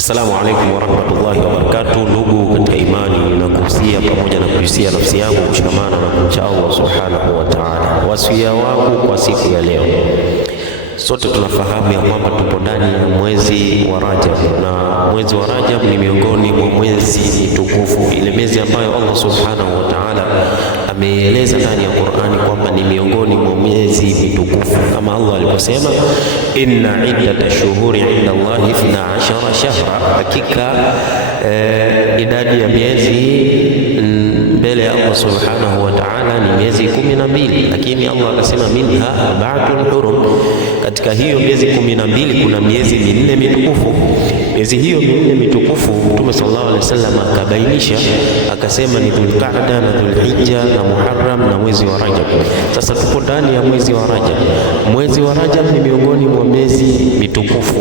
Assalamu alaikum warahmatullahi wabarakatuh. Ndugu katika imani, na kuhusia pamoja na kuhusia nafsi yangu kushikamana na kumcha Allah subhanahu wa ta'ala. Wasia wangu kwa siku ya leo, sote tunafahamu ya kwamba tupo ndani ya mwezi wa Rajab, na mwezi wa Rajab ni miongoni mwa mwezi mitukufu, ile mwezi ambayo Allah subhanahu wa ta'ala ameeleza ndani ya Qur'ani kwamba ni miongoni mwa miezi mitukufu, kama Allah aliposema, inna iddata shuhuri inda Allahi 12 shahra, hakika idadi ya miezi mbele ya Allah subhanahu wa ta'ala ni miezi 12, lakini Allah akasema minha arba'atun hurum, katika hiyo miezi 12 kuna miezi minne mitukufu. Miezi hiyo minne mitukufu Mtume sallallahu alaihi wasallam akabainisha, akasema ni Dhulqa'da na Dhulhijja na Muharram na mwezi wa Rajab. Sasa tupo ndani ya mwezi wa Rajab. Mwezi wa Rajab ni miongoni mwa miezi mitukufu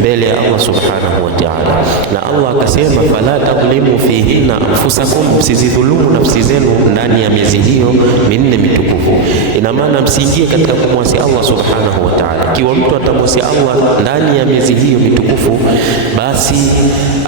mbele ya Allah subhanahu wa ta'ala, na Allah akasema fala tadhlimu fihinna anfusakum, msizidhulumu nafsi zenu ndani ya miezi hiyo minne mitukufu. Ina maana msiingie katika kumwasi Allah subhanahu wa ta'ala. Ikiwa mtu atamwasi Allah ndani ya miezi hiyo mitukufu, basi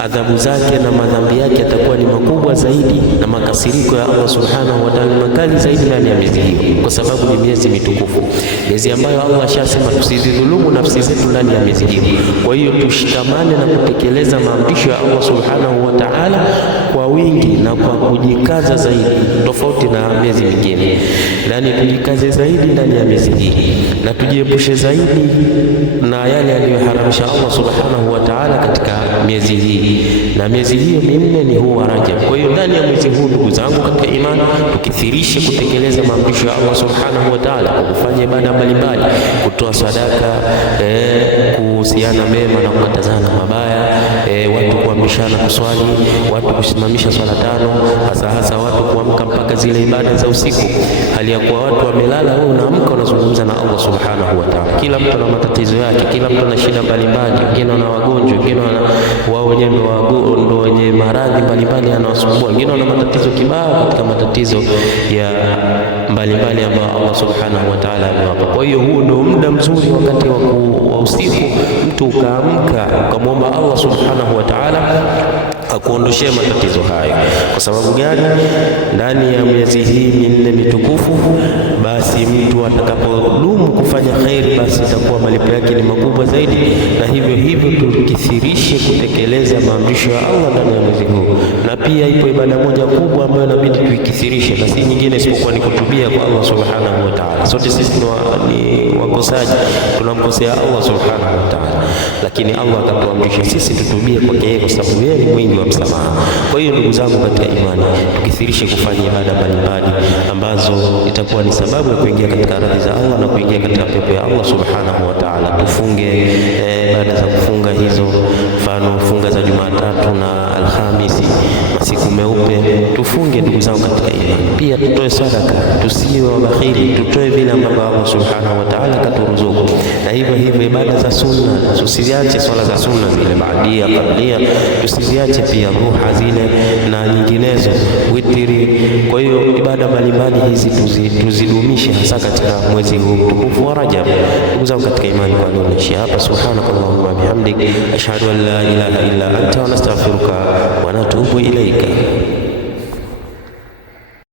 adhabu zake na madhambi yake yatakuwa ni makubwa zaidi, na makasiriko ya Allah subhanahu wa ta'ala makali zaidi ndani ya miezi hiyo, kwa sababu ni miezi mitukufu, miezi ambayo Allah ashasema tusizidhulumu nafsi zetu ndani ya miezi hiyo. Kwa hiyo tushikamane na kutekeleza maamrisho ya Allah subhanahu wa ta'ala kwa wingi na kwa kujikaza zaidi, tofauti na miezi mingine. Yaani tujikaze zaidi ndani ya miezi hii na tujiepushe zaidi na yale aliyoharamisha Allah subhanahu wa ta'ala katika miezi hii, na miezi hiyo minne ni huu wa Rajab. Kwa hiyo ndani ya mwezi huu, ndugu zangu katika imani, tukithirishe kutekeleza maamrisho ya Allah subhanahu wa ta'ala kwa kufanya ibada mbalimbali, kutoa sadaka, kuhusiana mema na kukatazana mabaya, watu kuamrishana kuswali, watu kusimamisha swala tano, hasa watu kuamka mpaka zile ibada za usiku, hali ya kuwa watu wamelala, wewe unaamka unazungumza na Allah subhanahu wa ta'ala. Kila mtu ana matatizo yake, kila mtu ana shida mbalimbali, wengine wana wagonjwa, wengine wao wenyewe ndio wenye maradhi mbalimbali yanawasumbua, wengine wana matatizo kibao katika matatizo ya mbalimbali ambayo Allah subhanahu wa ta'ala amewapa. Kwa hiyo huo ndio muda mzuri, wakati wa usiku, mtu ukaamka ukamwomba Allah subhanahu wa ta'ala akuondoshee matatizo hayo. Kwa sababu gani? Ndani ya miezi hii minne mitukufu, basi mtu atakapodumu kufanya khairi, basi itakuwa malipo yake ni makubwa zaidi, na hivyo tukithirishe kutekeleza maamrisho ya Allah ndani ya mwezi huu. Na pia ipo ibada moja kubwa ambayo inabidi tuikithirishe, na si nyingine isipokuwa ni kutubia kwa Allah subhanahu wa ta'ala. Sote sisi ni wakosaji, tunamkosea Allah subhanahu wa ta'ala, lakini Allah akatuamrisha sisi tutubie kwake yeye, kwa sababu yeye ni mwingi wa msamaha. Kwa hiyo ndugu zangu katika imani, tukithirishe kufanya ibada mbalimbali ambazo itakuwa ni sababu ya kuingia katika radhi za Allah na kuingia katika pepo ya Allah subhanahu wa ta'ala. Tufunge ibada za kufunga hizo, mfano funga za Jumatatu na Alhamisi, masiku meupe, tufunge ndugu zangu katika imani. Pia tutoe sadaka, tusiwe wabakhili, tutoe vile ambavyo Allah subhanahu wa ta'ala katuruzuku. Na hivyo ibada za sunna, tusiziache swala za sunna zile baadia, qablia, tusiziache pia ruha zile na nyinginezo, witiri. Kwa hiyo ibada mbalimbali hizi tuzidumishe, hasa katika mwezi huu mtukufu wa Rajab. Ndugu zangu katika imani, kwa leo naishia hapa. Subhanakallahumma bihamdik, ashhadu an la ilaha illa anta wa nastaghfiruka wa natubu ilaika.